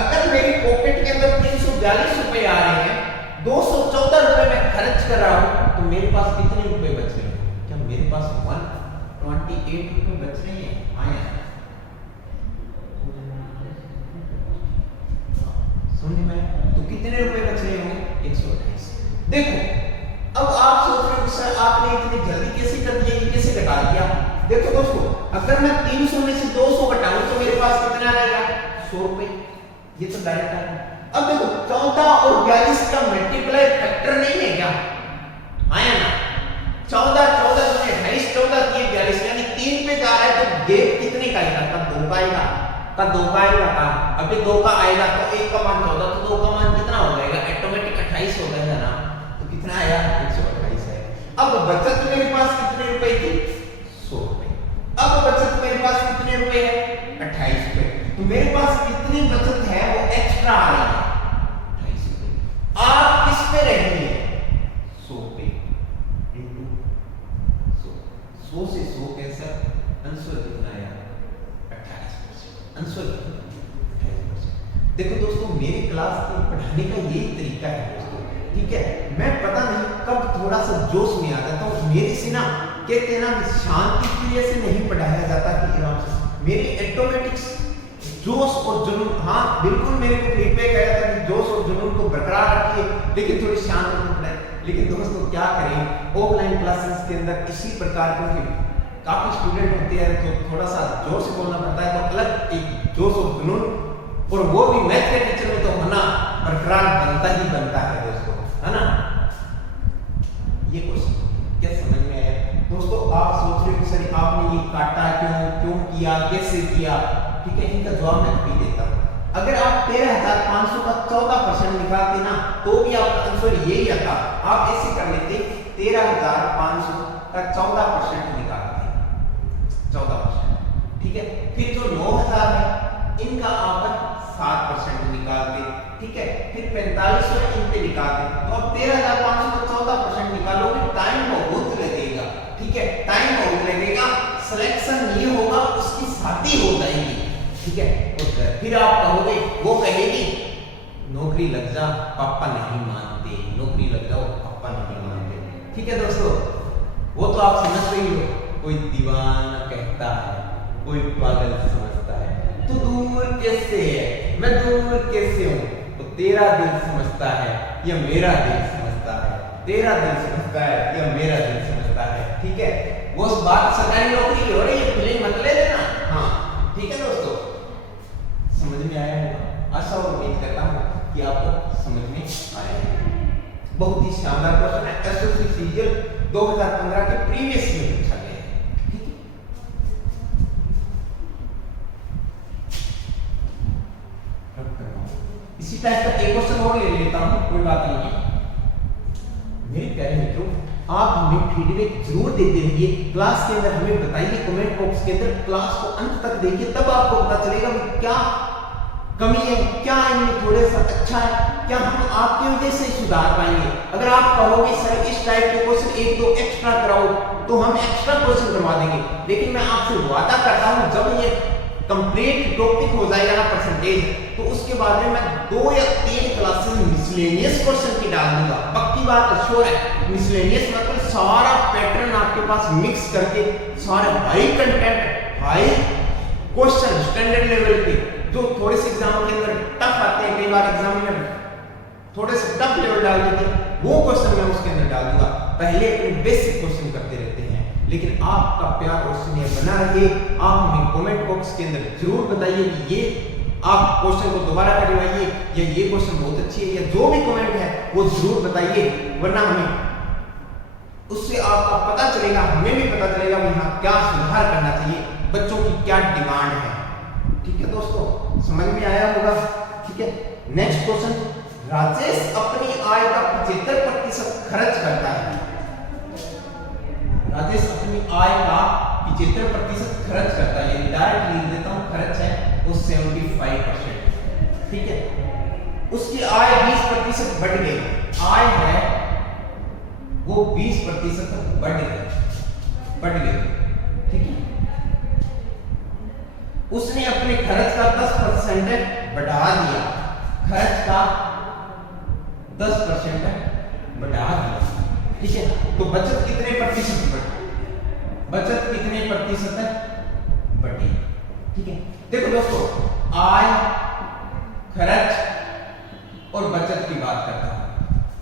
अगर मेरी पॉकेट के अंदर 342 रुपए आ रहे हैं, 214 रुपए मैं खर्च कर रहा हूं, तो मेरे पास कितने रुपए बच रहे हैं? क्या मेरे पास 128 रुपए बच रहे हैं? आया समझ में? तो कितने रुपए बच रहे होंगे? 128। देखो अब आप सोच रहे हो सर आपने इतनी जल्दी कैसे कर दिया, ये कैसे घटा दिया? देखो दोस्तों, अगर मैं 300 में से 200 घटाऊं तो मेरे पास कितना रहेगा? 100 रुपए। ये तो डायरेक्ट आ गया। अब देखो 14 और 42 का मल्टीप्लाई फैक्टर नहीं है क्या? आया ना? 14 14 में 28, 14 3 42, यानी 3 पे जा रहा है, तो गेप कितने का आएगा? कब 2 का आएगा? कब 2 का आएगा? अभी 2 का आएगा तो 1 का मान 14, तो 2 का मान कितना हो जाएगा? ऑटोमेटिक 28 हो जाएगा ना? तो कितना आया? 128 है। अब बचत मेरे पास कितने रुपए थी? 100 रुपए। अब बचत मेरे पास कितने रुपए है? 28 रुपए। तो मेरे पास कितनी बचत है वो एक्स्ट्रा आ रही है? 28 रुपए। आप किस पे रहेंगे? 100 पे इनटू 100। 100 से 100 कैंसिल, आंसर कितना आया? 28%। आंसर 28%। देखो दोस्तों, मेरे क्लास को पढ़ाने का यही तरीका है दोस्तों ठीक है, मैं पता नहीं कब थोड़ा सा जोश में आ जाता हूँ। मेरे से ना कहते हैं ना शांति प्रिय से नहीं पढ़ाया जाता कि आराम से, मेरी ऑटोमेटिक्स जोश और जुनून, हाँ बिल्कुल मेरे को फीडबैक आया था कि जोश और जुनून को बरकरार रखिए लेकिन थोड़ी शांत होकर पढ़ाएं। लेकिन दोस्तों क्या करें, ऑफलाइन क्लासेस के अंदर इसी प्रकार के काफी स्टूडेंट होते हैं तो थोड़ा सा जोर से बोलना पड़ता है, तो अलग एक जोश और जुनून, और वो भी मैथ के टीचर में तो होना बरकरार बनता ही बनता है दोस्तों, है ना। ये क्वेश्चन क्या समझ में आया दोस्तों? आप सोच रहे हो सर आपने ये काटा क्यों किया, कैसे किया? ठीक है, इनका जवाब मैं अभी देता हूँ। अगर आप 13,500 का 14% निकालते ना तो भी आपका आंसर यही आता। आप ऐसे कर लेते 13,500 का 14% निकालते, 14%, ठीक है। फिर जो 9,000 है इनका आप 7% निकालते, ठीक है। फिर 4500 इन पे निकालते, तो अब 13,500 का 14% निकालोगे, टाइम बहुत लगेगा, ठीक है, टाइम बहुत लगेगा, सिलेक्शन ये होगा उसकी शादी हो जाएगी, ठीक है। फिर आप कहोगे, वो कहेगी नौकरी लग जा, पापा नहीं मानते, नौकरी लग जाओ, पापा नहीं मानते, ठीक है दोस्तों। वो तो आप समझ रही हो, कोई दीवाना कहता है, कोई पागल समझता है, तू दूर कैसे है, मैं दूर कैसे हूं, तो तेरा दिल समझता है या मेरा दिल समझता है, तेरा दिल समझता है या मेरा दिल समझता है, ठीक है। वो बात सरकारी नौकरी की हो रही है, फीलिंग मत ले लेना, हाँ ठीक है दोस्तों। समझ में आया होगा, आशा और उम्मीद करता हूँ कि आपको समझ में आया है। बहुत ही शानदार क्वेश्चन है, एसएससी सीजीएल 2015 के प्रीवियस में पूछा गया है, ठीक है। इसी टाइप का एक क्वेश्चन और ले लेता हूँ, कोई बात नहीं है। मेरे प्यारे मित्रों, आप हमें फीडबैक जरूर देते रहिए, क्लास के अंदर हमें बताइए, कमेंट बॉक्स के अंदर, क्लास को अंत तक देखिए, तब आपको पता चलेगा कि क्या कमी है, क्या इनमें थोड़ा सा अच्छा है, क्या हम आपकी वजह से सुधार पाएंगे। अगर आप कहोगे सर इस टाइप के क्वेश्चन 1-2 एक्स्ट्रा कराओ, तो हम एक्स्ट्रा क्वेश्चन करवा देंगे, लेकिन मैं आपसे वादा करता हूं जब ये कंप्लीट टॉपिक हो जाएगा ना परसेंटेज, तो उसके बाद में मैं 2 या 3 क्लासेस मिसलेनियस क्वेश्चन की डाल दूंगा, पक्की बात श्योर है। मिसलेनियस मतलब सारा पैटर्न आपके पास मिक्स करके, सारे high content, high question standard level के, जो थोड़े से एग्जाम के अंदर टफ आते हैं, कई बार एग्जामिनर थोड़े से टफ लेवल डाल देते हैं, वो क्वेश्चन मैं उसके अंदर डाल दूंगा। पहले अपने बेसिक क्वेश्चन करते रहते हैं, लेकिन आपका प्यार और स्नेह बना रहे। आप हमें कमेंट बॉक्स के अंदर जरूर बताइए कि ये आप क्वेश्चन को दोबारा करवाइए या ये क्वेश्चन बहुत अच्छी है, या जो भी कमेंट है वो जरूर बताइए, वरना हमें उससे आपका पता चलेगा, हमें भी पता चलेगा कि हाँ क्या सुधार करना चाहिए, बच्चों की क्या डिमांड है, ठीक है दोस्तों। समझ में आया होगा, ठीक है। नेक्स्ट क्वेश्चन, राजेश अपनी आय का 75% खर्च करता है। राजेश अपनी आय का 75% खर्च करता है, डायरेक्ट लिख देता हूं, खर्च है वो 75%, ठीक है। उसकी आय 20% बढ़ गई, आय है वो 20% बढ़ गई, ठीक है। उसने अपने खर्च का 10% बढ़ा दिया, खर्च का 10% बढ़ा दिया, ठीक है। तो बचत कितने प्रतिशत बढ़ी, बचत कितने प्रतिशत बढ़ी, ठीक है। देखो दोस्तों, आय, खर्च और बचत की बात करता हूं।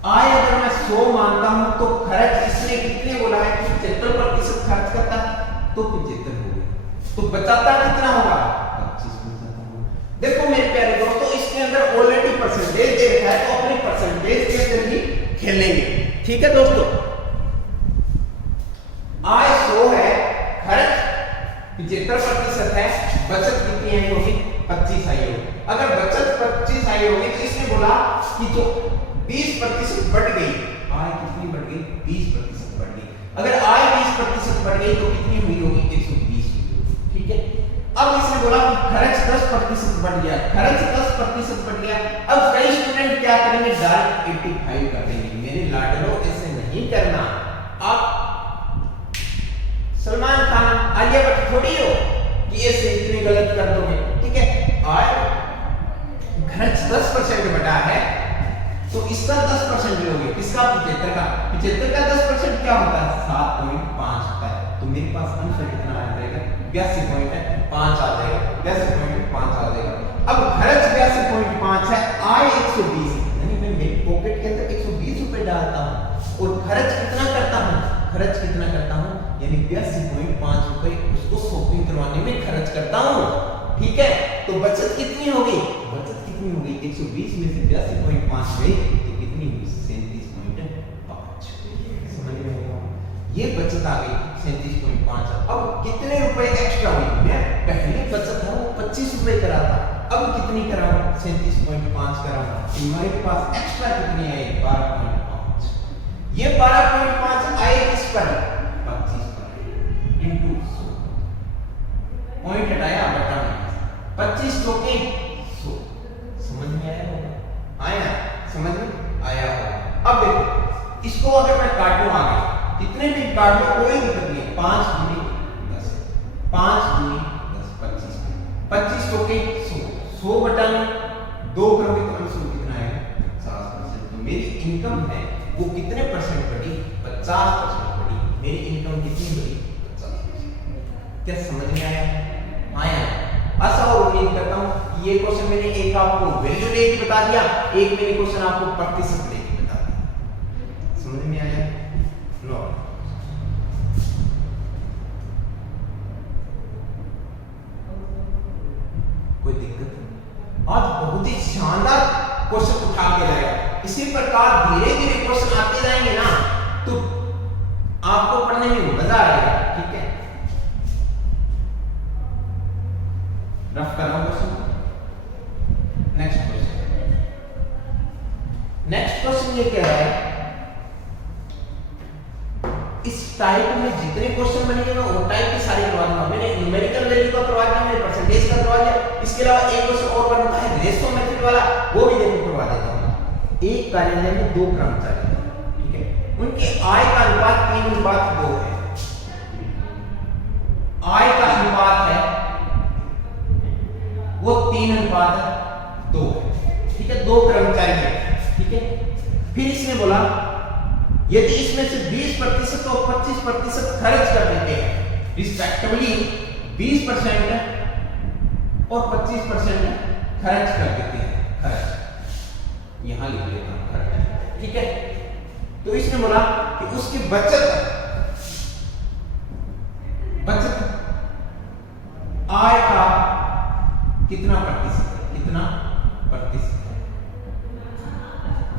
आय अगर मैं 100 मानता हूं तो खर्च इसने कितने बोला है कि 75% खर्च करता है, तो 75 हो गए, तो बचाता कितना होगा, 25% होगा। देखो मेरे प्यारे दोस्तों, इसके अंदर ऑलरेडी परसेंटेज दे रखा है, तो अपने परसेंटेज के अंदर ही खेलेंगे, ठीक है दोस्तों। आय 100 है, खर्च 75% है, बचत कितनी आई होगी, 25 आई होगी। अगर बचत 25 आई होगी तो इसने बोला कि जो 20% बढ़ गई, आय कितनी बढ़ गई, 20% बढ़ गई। अगर आय 20% बढ़ गई तो कितनी हुई होगी, 120 हुई, ठीक है। अब इसने बोला कि खर्च 10% बढ़ गया, खर्च 10% बढ़ गया। अब कई स्टूडेंट क्या करेंगे, डायरेक्ट 85 कर देंगे। मेरे लाडलो ऐसे नहीं करना, आप सलमान खान, आलिया भट्ट थोड़ी हो कि ऐसे इतनी गलत कर दोगे, ठीक है। आय खर्च 10% बढ़ा है, तो इसका 10% लोगे, किसका 75 का, 75 का 10% क्या होता है 7.5 होता है। तो मेरे पास आंसर कितना आ जाएगा 82.5 आ जाएगा, 82.5 आ जाएगा। अब खर्च 82.5 है, आय 120, यानी मैं मेरी पॉकेट के अंदर 120 रुपए डालता हूँ और खर्च कितना करता हूँ, खर्च कितना करता हूँ यानी 82.5 रुपए उसको शॉपिंग करवाने में खर्च करता हूँ। ठीक है, तो बचत कितनी होगी, बचत कितनी होगी 120 में से 82.5 गई तो कितनी हुई 37.5। समझ में आया, ये बचत आ गई 37.5। अब कितने रुपए एक्स्ट्रा हुई, मैं पहले बचत है वो 25 रुपए करा था, अब कितनी कराऊं 37.5 कराऊं। हमारे पास एक्स्ट्रा कितनी आई 12.5। ये 12.5 आए किस पर 25 पर इनटू 100, पॉइंट हटाया बटा 25 तो के 100। समझ में आया होगा, आया समझ में आया होगा। अब देखो इसको अगर मैं काटूं आगे कितने भी काट लो कोई दिक्कत नहीं, 5 दूनी 10, 5 दूनी 10 25, 25 तो के 100, 100 बटा 2 करोगे तो आंसर कितना आएगा 50%। तो मेरी इनकम है वो कितने परसेंट बढ़ी 50% बढ़ी, मेरी इनकम कितनी बढ़ी 50%। क्या समझ में आया, आया। आशा और उम्मीद करता हूं ये क्वेश्चन मैंने एक आपको वैल्यू लेके बता दिया, एक मैंने क्वेश्चन आपको प्रतिशत लेके बता दिया। समझ में आया लो। कोई दिक्कत नहीं, आज बहुत ही शानदार क्वेश्चन उठा के लाया। इसी प्रकार धीरे धीरे क्वेश्चन आते जाएंगे ना तो आपको पढ़ने में मजा आएगा। ठीक है, रफ कर रहा हूं question. Next question, next question ये कह रहा है इस टाइप में जितने क्वेश्चन बनेंगे मैं वो टाइप की सारी करवा दूंगा। मैंने न्यूमेरिकल वैल्यू का करवा दिया, मैंने परसेंटेज का करवा दिया, इसके अलावा एक क्वेश्चन और बनता है रेशो मेथड वाला, वो भी देखो करवा देता हूं। एक कार्यालय में 2 कर्मचारी हैं, ठीक है, उनके आय का अनुपात 3:2 है। आय का अनुपात है वो 3:2 है। ठीक है, 2 कर्मचारी हैं। ठीक है, फिर इसने बोला यदि इसमें से 20% और 25% खर्च कर देते हैं रिस्पेक्टिवली, 20% और 25% खर्च कर देते हैं, खर्च यहां लिख लेता हूं खर्च। ठीक है, तो इसने बोला कि उसकी बचत आय का कितना प्रतिशत है, कितना प्रतिशत है।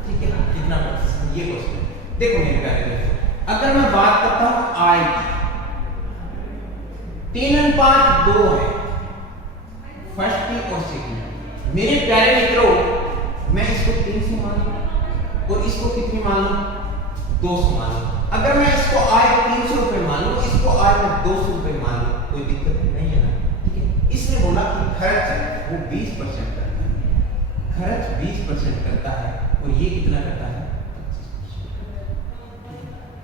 ठीक है, कितना प्रतिशत, ये क्वेश्चन। देखो मेरे प्यारे दोस्तों, अगर मैं बात करता हूं आय की 3:2 है फर्स्ट की और सेकंड। मेरे प्यारे मित्रों, मैं इसको 300 मान लूं और इसको कितनी मान लूं 200 मान लूं। अगर मैं इसको आय 300 रुपए मान लूं, इसको आय में 200 रुपए मान लूं, कोई दिक्कत नहीं है ना। ठीक है, इसने बोला कि खर्च वो 20% करता है, खर्च 20% करता है और ये कितना करता है 25%।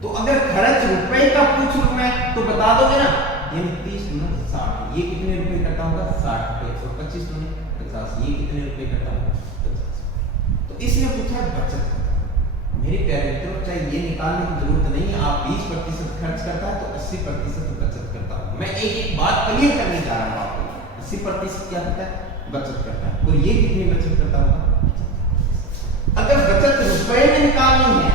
तो अगर खर्च रुपए का पूछ लूं मैं तो बता दोगे ना, यानी 30 गुना 60, ये कितने रुपए करता होगा 60 रुपए, और 25 गुना 50, ये कितने रुपए करता होगा 50। तो इसने पूछा बचत। मेरे प्यारे मित्रों, चाहे ये निकालने की जरूरत नहीं है, आप 20% खर्च करता है तो 80% बचत करता हूं। मैं एक एक बात क्लियर करने जा रहा हूं आपको। 80% क्या करता है बचत करता है, और ये कितनी बचत करता होगा। अगर बचत रुपए में निकालनी है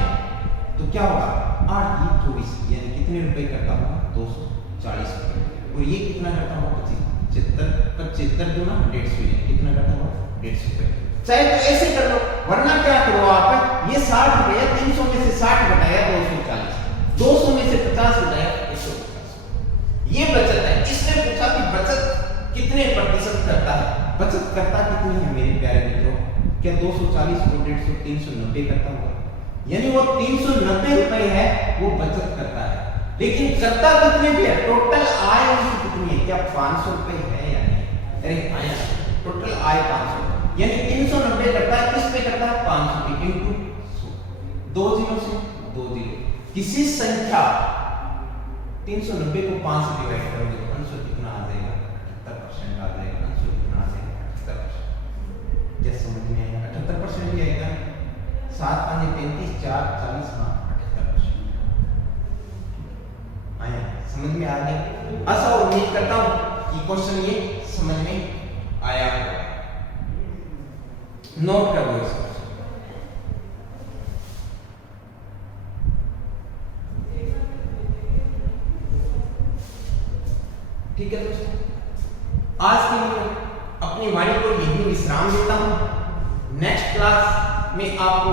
तो क्या होगा 8 की 24, यानी कितने रुपए करता होगा 240 रुपए, और ये कितना करता होगा 75 गुना 150, यानी कितना करता होगा 150 रुपए। चाहे तो ऐसे कर लो, वरना क्या करो आप, ये 60 रुपए 300 में से 60 घटाया 240, 200 में से 50 घटाया 150, ये बचत है। इसने पूछा कि बचत कितने प्रतिशत करता है, बचत करता कितनी है मेरे प्यारे मित्रों, क्या 240 को 150 390 करता होगा, यानी वो 390 रुपए है वो बचत करता है। लेकिन करता कितने भी है, टोटल आय उसकी कितनी है, क्या 500 रुपए है या नहीं। अरे आया, टोटल आय 500, यानी 390 करता है, किस पे करता है 500 इंटू 100, 2 जीरो से 2 जीरो। किसी संख्या 390 को 5 से डिवाइड करोगे तो आंसर कितना आ जाएगा 78% आ जाएगा। आंसर कितना आ जाएगा 78%। क्या समझ में आएगा, 78% ही आएगा। 7 5 35 4 40 मार्क 78 क्वेश्चन आया। समझ में आ गया? ऐसा उम्मीद करता हूं कि क्वेश्चन ये समझ में आया होगा। नोट कर लो इसको। ठीक है दोस्तों, आज के लिए अपनी वाणी को यही विश्राम देता हूं। नेक्स्ट क्लास में आपको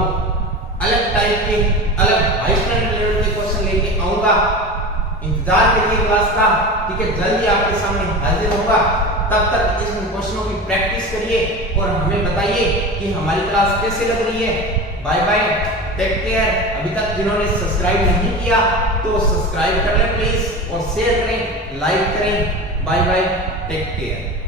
अलग टाइप के, अलग हाई स्टैंडर्ड लेवल के क्वेश्चन लेके आऊंगा। इंतजार करिए क्लास का, ठीक है? जल्दी आपके सामने हाजिर होगा। तब तक इन क्वेश्चनों की प्रैक्टिस करिए और हमें बताइए कि हमारी क्लास कैसे लग रही है। Bye bye, take care. अभी तक जिन्होंने सब्सक्राइब नहीं किया तो सब्सक्राइब कर लें प्लीज, और शेयर करें, लाइक करें। Bye bye, take care.